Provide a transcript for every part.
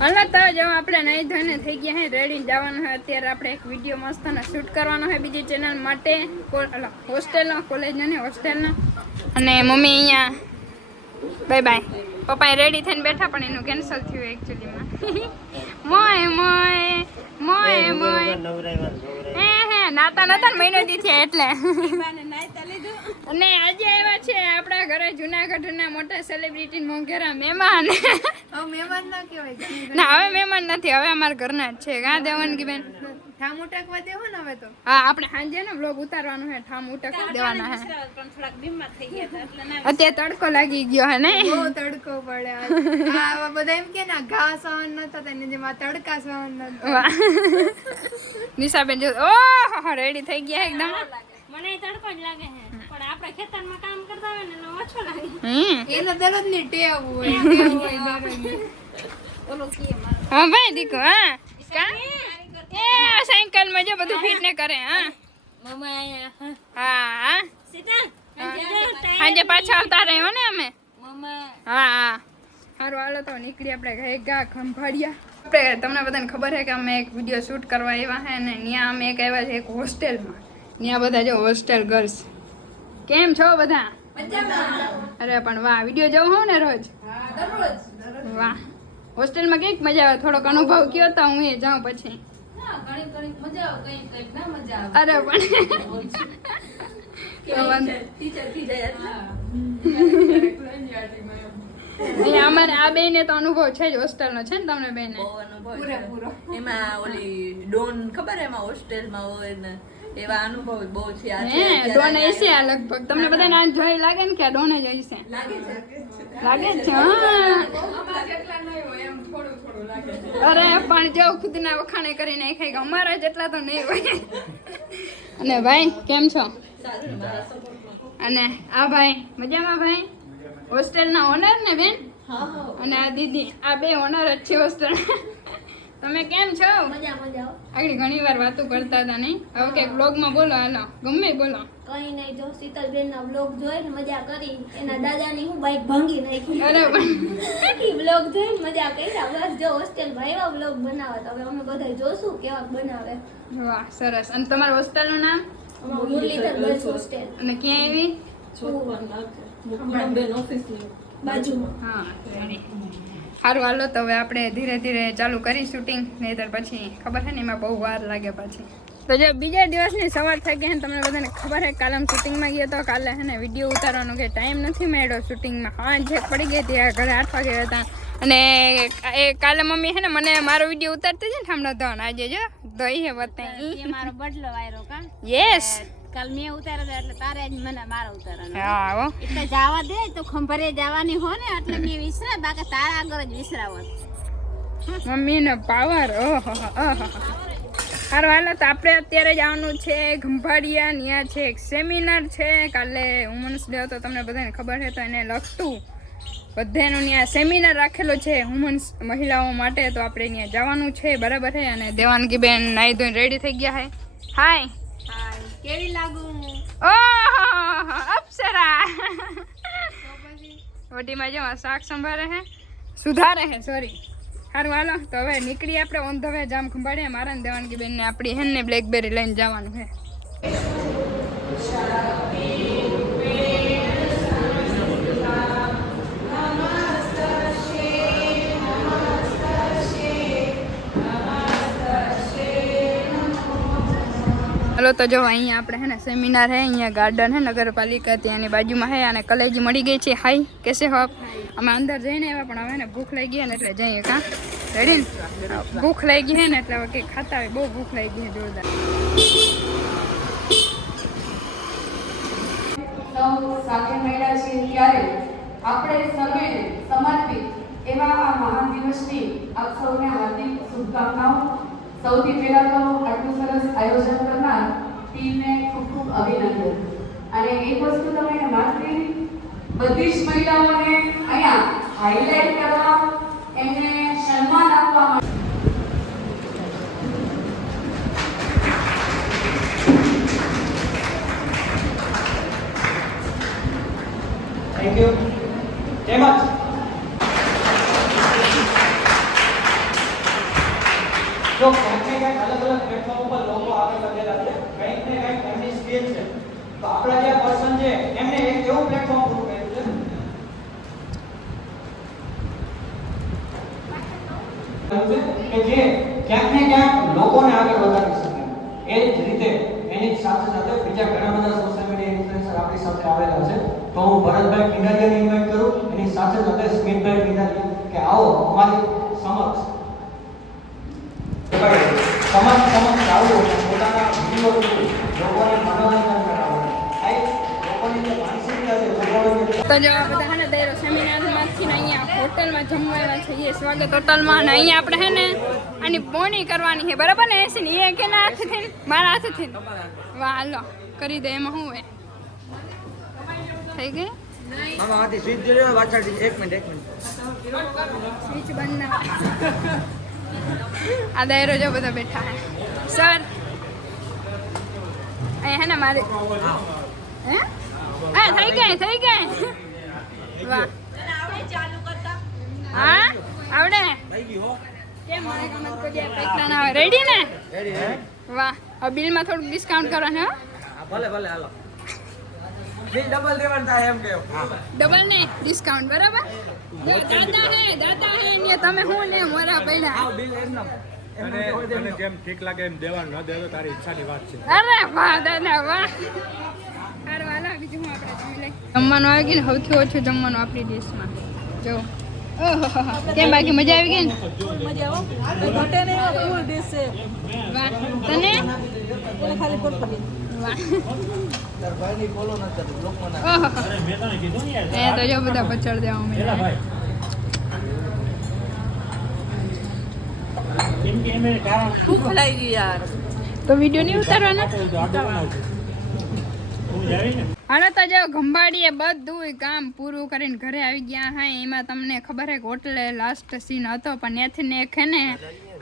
હાલો તો જો આપણે નહીં ધોઈને થઈ ગયા હે રેડી જવાનું છે અત્યારે આપણે એક વિડીયો મસ્તનો શૂટ કરવાનો છે બીજી ચેનલ માટે હોસ્ટેલનો કોલેજનો ને હોસ્ટેલનો અને મમ્મી અહીંયા બાય બાય પપ્પા રેડી થઈને બેઠા પણ એનું કેન્સલ થયું એકચ્યુઅલીમાં મોય મોય મોય મોય હે નાતા નતા મહિનો દી થયા એટલે અને આજે આવ્યા છે આપણા ઘરે જુનાગઢના મોટા સેલિબ્રિટી મોંઘેરા મહેમાન મહેમાન ના કહેવાય ના હવે મહેમાન નથી હવે અમારા ઘરના જ છે કા દેવાનગી બેન ઠામ ઉટકવા દેવો ને હવે તો હા આપણે સાંજે ને બ્લોગ ઉતારવાનું છે ઠામ ઉટકવા દેવાના છે અત્યારે તડકો લાગી ગયો હે ને બહુ તડકો પડે આ બધા એમ કે ના ઘા સહન નતા તેને જેમાં તડકા સહન નતા નિશાબેન જો ઓહો રેડી થઈ ગયા એકદમ મને તડકો જ લાગે છે પણ આપણે ખેતરમાં કામ કરતા હોય ને એનો ઓછો લાગે એનો દરરોજ ની ટેવ હોય ઓલો કે મારો હા ભાઈ દીકો હા કા એ સાયકલ માં જો બધું ફિટ ને કરે હા મમ્મા આયા હા સીતા સાંજે પાછા આવતા રહ્યો ને અમે મમ્મા હા હા સારું હાલો તો નીકળી આપણે ઘેગા ખંભાળિયા આપણે તમને બધાને ખબર છે કે અમે એક વિડીયો શૂટ કરવા આવ્યા છે અને ત્યાં અમે એક આવ્યા છે એક હોસ્ટેલમાં ત્યાં બધા જો હોસ્ટેલ ગર્લ્સ કેમ છો બધા અરે પણ વાહ વિડીયો જોવો હો ને રોજ વાહ હોસ્ટેલમાં કઈક મજા આવે થોડોક અનુભવ કયો તો હું એ જાઉં પછી અરે પણ અમારે આ બે ને તો અનુભવ છે જ હોસ્ટેલ નો છે ને તમને બે ને એમાં ઓલી ડોન ખબર એમાં હોસ્ટેલમાં હોય ને એવા અનુભવ બહુ છે હે ડોન હશે આ લગભગ તમને બધાને આ જોઈ લાગે ને કે આ ડોન જ હશે લાગે છે અરે પણ જો ખુદના વખાણે કરીને ખાઈ અમારા જેટલા તો નહીં હોય અને ભાઈ કેમ છો અને આ ભાઈ મજામાં ભાઈ હોસ્ટેલના ઓનર ને બેન અને આ દીદી આ બે ઓનર જ છે હોસ્ટેલ તમે કેમ છો મજા આગળ ઘણી વાર વાતો કરતા હતા નહીં હવે કે બ્લોગમાં બોલો હાલો ગમે બોલો કઈ નહીં જો શીતલબેન ના બ્લોગ જોઈ ને મજા કરી એના દાદાની હું બાઈક ભાંગી નાખી અરે આખી બ્લોગ જોઈ મજા કરી બસ જો હોસ્ટેલ માં એવા બ્લોગ બનાવે તો હવે અમે બધા જોશું કેવા બનાવે વાહ સરસ અને તમારા હોસ્ટેલનું નામ મુરલીધર ગર્લ્સ હોસ્ટેલ અને ક્યાં આવી બાજુમાં હા સારું હાલો તો હવે આપણે ધીરે ધીરે ચાલુ કરી શૂટિંગ નહીંતર પછી ખબર છે ને એમાં બહુ વાર લાગે પછી તો જો બીજા દિવસની સવાર થઈ ગઈ ને તમને બધાને ખબર છે કાલે શૂટિંગમાં ગયા તો કાલે છે ને વિડીયો ઉતારવાનો કે ટાઈમ નથી મળ્યો શૂટિંગમાં સાંજે પડી ગઈ હતી ઘરે 8 વાગે હતા અને એ કાલે મમ્મી છે ને મને મારો વિડીયો ઉતારતી છે ને ઠામડા ધોન આજે જો ધોઈ હે બતાવી મારો બદલો વાયરો કા યસ કાલ મેં ઉતાર્યો એટલે તારે જ મને મારો ઉતારવાનો હા હો એટલે જવા દે તો ખંભારે જવાની હો ને એટલે મેં વિસરા બાકી તારા આગળ જ વિસરાવત મમ્મીનો પાવર ઓહો ઓહો સારું હાલો તો આપણે અત્યારે જવાનું છે ખંભાળિયા ત્યાં છે એક સેમિનાર છે કાલે વુમન્સ ડે હતો તમને બધાને ખબર છે તો એને લગતું બધાનું ત્યાં સેમિનાર રાખેલો છે વુમન્સ મહિલાઓ માટે તો આપણે ત્યાં જવાનું છે બરાબર છે અને દેવાનગી બેન નાઈ ધોઈને રેડી થઈ ગયા છે હાય કેવી લાગુ ઓહો અપ્સરા વટીમાં જેમાં શાક સંભાળે છે સુધારે છે સોરી સારું હાલો તો હવે નીકળી આપણે ઓન ધ વે જામ ખંભાળીએ મારા ને દેવાનગી બેન ને આપણી હેન ને બ્લેકબેરી લઈને જવાનું છે હલો તો જો અહીંયા આપણે હે ને સેમિનાર હે અહીંયા ગાર્ડન હે નગરપાલિકા ત્યાંની બાજુમાં હે અને કલેજી મળી ગઈ છે હાઈ કેસે હો આપ અમે અંદર જઈને આવ્યા પણ હવે ને ભૂખ લાગી ગઈ ને એટલે જઈએ કાં રેડી ને ભૂખ લાગી ગઈ ને એટલે હવે કંઈક ખાતા હોય બહુ ભૂખ લાગી છે જોરદાર સૌ સાથે મળ્યા છીએ ત્યારે આપણે સર્વે સમર્પિત એવા આ મહાન દિવસની આપ સૌને હાર્દિક શુભકામનાઓ સૌથી પહેલા તો આટલું સરસ આયોજન કરનાર ટીમને ખૂબ ખૂબ અભિનંદન અને એક વસ્તુ તમે વાત કરી બધી જ મહિલાઓને અહીંયા હાઇલાઇટ કરવા એમને સન્માન આપવા માટે થેન્ક યુ તેમજ જો ક્યાંક ને ક્યાંક અલગ અલગ પ્લેટફોર્મ ઉપર લોકો આગળ વધેલા છે, કંઈક ને કંઈક એમની સ્કેલ છે. તો આપણા જે પર્સન છે એમને એક એવું પ્લેટફોર્મ પૂરું કર્યું છે કે જે ક્યાંક ને ક્યાંક લોકોને આગળ વધારી શકે. એ જ રીતે એની સાથે સાથે બીજા ઘણા બધા સોશિયલ મીડિયા ઇન્ફ્લુએન્સર આપણી સાથે આવેલા છે. તો હું ભરતભાઈ કિંડારિયાને ઇન્વાઇટ કરું, એની સાથે સાથે સ્મિતભાઈ કિંડારિયા કે આવો અમારી સમક્ષ આવો પોતાના વિડીયો લોકોને મનોરંજન કરાવો. લોકોની જે માનસિકતા છે લોકોને તો જો આ બધા હે ને દૈરો સેમિનારમાંથી ને અહીંયા હોટલમાં જમવા આવ્યા છે. એ સ્વાગત હોટલમાં અને અહીંયા આપણે હે ને આની બોની કરવાની છે, બરાબર ને? એસી ને એ કેના હાથેથી? મારા હાથેથી. વાહ, હાલો કરી દે. એમાં શું હે? થઈ ગઈ મામા આથી સ્વિચ જોડે વાછાડી. એક મિનિટ સ્વિચ બંધ ના. આ દાયરો જો બધા બેઠા હે. સર અહીંયા હે ને મારી હે હા થઈ ગઈ વાહ. હા આવડે કેમ મને ગમત કરી પૈસા ના આવે. રેડી ને? વાહ. હવે બિલમાં થોડુંક ડિસ્કાઉન્ટ કરવાનું. ભલે હાલો. બિલ ડબલ દેવાનું થાય એમ કે. ડબલ ને ડિસ્કાઉન્ટ, બરાબર? દાદા હે ને તમે હું ને મોરા પહેલા. હા બિલ એકદમ અને જેમ ઠીક લાગે એમ દેવાનું, ન દેવો તારી ઈચ્છાની વાત છે. અરે વાહ દાદા વાહ. હારું હાલો બીજું હું આપણે જમી લઈ. જમવાનું આવી ગયું ને, સૌથી ઓછું જમવાનું આપણી ડીશમાં. જો ઓહો કેમ બાકી મજા આવી ગઈ ને? વાહ. તને તો જો બધા પચડ દેવા ભૂખ લાગી ગઈ યાર. તો વિડીયો નહીં ઉતારવાના? હાલો તો જો ગંભાડીએ બધું કામ પૂરું કરીને ઘરે આવી ગયા. હા એમાં તમને ખબર હે કે હોટલે લાસ્ટ સીન હતો, પણ ત્યાંથી ને એક હે ને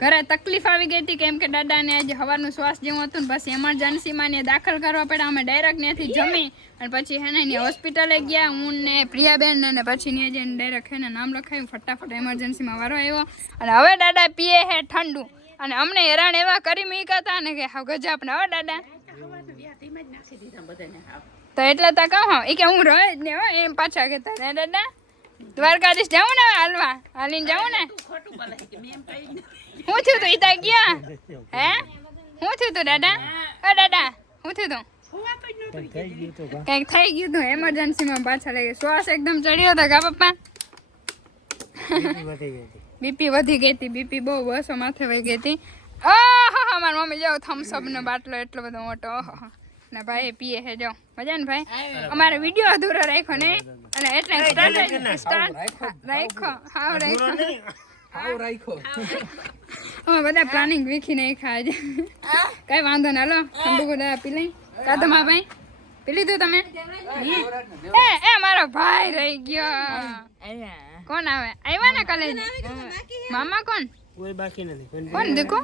ઘરે તકલીફ આવી ગઈ હતી, કેમ કે દાદાને આજે સવારનું શ્વાસ જેવું હતું ને પછી એમરજન્સીમાં ને દાખલ કરવા પડ્યા. અમે ડાયરેક્ટ ત્યાંથી જમી અને પછી હે ને હોસ્પિટલે ગયા, હું ને પ્રિયાબેન ને પછી ત્યાં જઈને ડાયરેક્ટ હે ને નામ લખાયું. ફટાફટ એમરજન્સીમાં વારો આવ્યો અને હવે દાદા પીએ હે ઠંડુ. અને અમને હેરાન એવા કરી મૂક્યા હતા ને કે હા ગજબ ને. હવે દાદા તો એટલે તો કહું એ કે હું રહે જ ને હો એમ પાછા કહેતા ને દાદા. દ્વારકાધીશ જાઉં ને હાલવા હાલીને જાઉં ને. હું થયું તું ઈતા ગયા હે? હું થયું તું દાદા? દાદા હું થયું તું? કંઈક થઈ ગયું તું એમરજન્સીમાં પાછા લઈ ગયા. શ્વાસ એકદમ ચડ્યો હતો કા પપ્પા? બીપી વધી ગઈ હતી. બીપી બહુ બસો માથે વહી ગઈ હતી. ઓહો મારી મમ્મી જાઓ થમ્સઅપ નો બાટલો એટલો બધો મોટો. ઓહો ના ભાઈ પીએ હે જો મજા ને ભાઈ. અમારે વિડીયો અધૂરો રાખ્યો ને અને એટલે રાખ્યો. અમે બધા પ્લાનિંગ વીખી નહીં ખાય કઈ વાંધો ના. હાલો ઠંડુ બધા પી લઈ. કાધમા ભાઈ પી લીધું તમે? એ મારો ભાઈ રહી ગયો. કોણ આવે? આવ્યા ને કાલે મામા? કોણ કોઈ બાકી નથી. કોણ દેખો?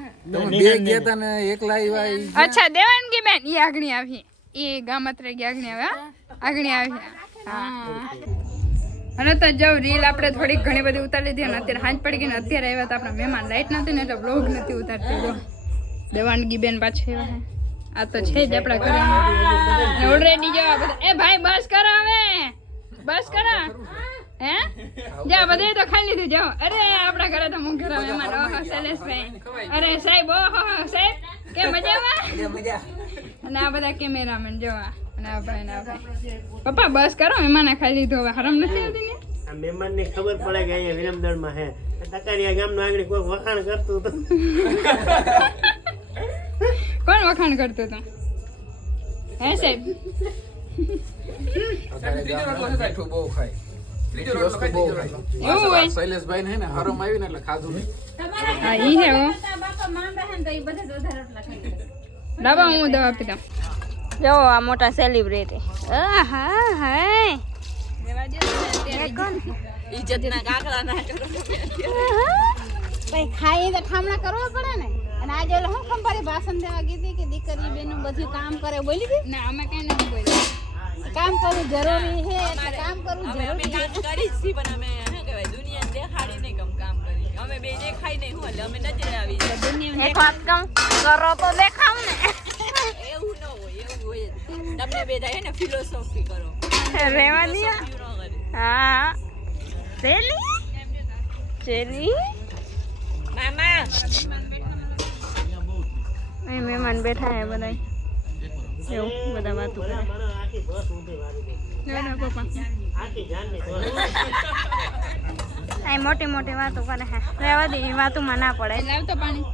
બે ગયા તા ને એકલા આવ્યા. અચ્છા દેવાનગી બેન ઈ આગણી આવી. ઈ ગામત્રે ગઈ આગણી આવે. આગણી આવી. હા અને તો જો રીલ આપણે થોડીક ઘણી બધી ઉતારી લીધી અને અત્યારે હાંજ પડી ગઈ ને અત્યારે આવ્યા તો આપણા મહેમાન. લાઈટ નથી ને એટલે બ્લોગ નથી ઉતારતી. જો દેવાનગી બેન પાછળ આવ્યા હે. આ તો છે જ આપણા ઘરે ઓલરેડી. જો બધા એ ભાઈ બસ કરો હવે, બસ કરો. હે જા બધે તો ખાઈ લીધું. જાઓ. અરે આપણા ઘરે તો મુંગરા મહેમાન. ઓહો શૈલેષભાઈ. અરે સાહેબ ઓહો સાહેબ કે મજામાં? અને આ બધા કેમેરામેન જોવા. અને આ ભાઈ ના ભાઈ. પપ્પા બસ કરો, મહેમાન ખાઈ લીધું. હવે હરમ નથી આવતી ને? આ મહેમાનને ખબર પડે કે અહીંયા વિરમદળમાં હે ટકારિયા ગામનો આગળ કોઈ વખાણ કરતું હતું. કોણ વખાણ કરતું હતું? હે સાહેબ? બહુ ખાય. એવું હોય? શૈલેષભાઈ ને ને હરમ આવી ને એટલે ખાધું નહીં. હા ઈ હે હો. લાવો હું દવા આપી દઉં. જો આ મોટા સેલિબ્રિટી. હા હા ઇજ્જતના કાકડા ના કરો. ભાઈ ખાઈ તો ઠામણા કરવા પડે ને. અને આજે ઓલો હું કંપારી ભાષણ દેવા ગઈ કે દીકરી બેનું બધું કામ કરે બોલી હતી. ના અમે કઈ નથી બોલ્યા. કામ કરવું જરૂરી છે એટલે કામ કરવું જરૂરી છે. કામ કરી જ છી પણ અમે શું કહેવાય દુનિયાને દેખાડી નહીં કામ કરી. અમે બે દેખાય નહીં હું એટલે અમે નજરે આવી જાય. એક વાત કહું, કરો તો દેખાવ ને. એવું ન હોય, એવું હોય જ. તમને બે થાય ને ફિલોસોફી કરો. રહેવા દે. Philosophy ન કરે. હા ચેલી ચેલી મામા અહીં મહેમાન બેઠા હે બધા એવું બધા વાતો કરે. મારો આખી બસ ઊંધી વાળી ગઈ. ના ના પપ્પા આખી જાનની બસ. અહીં મોટી મોટી વાતો કરે હે. રહેવા દે, એ વાતોમાં ના પડે. લાવ તો પાણી.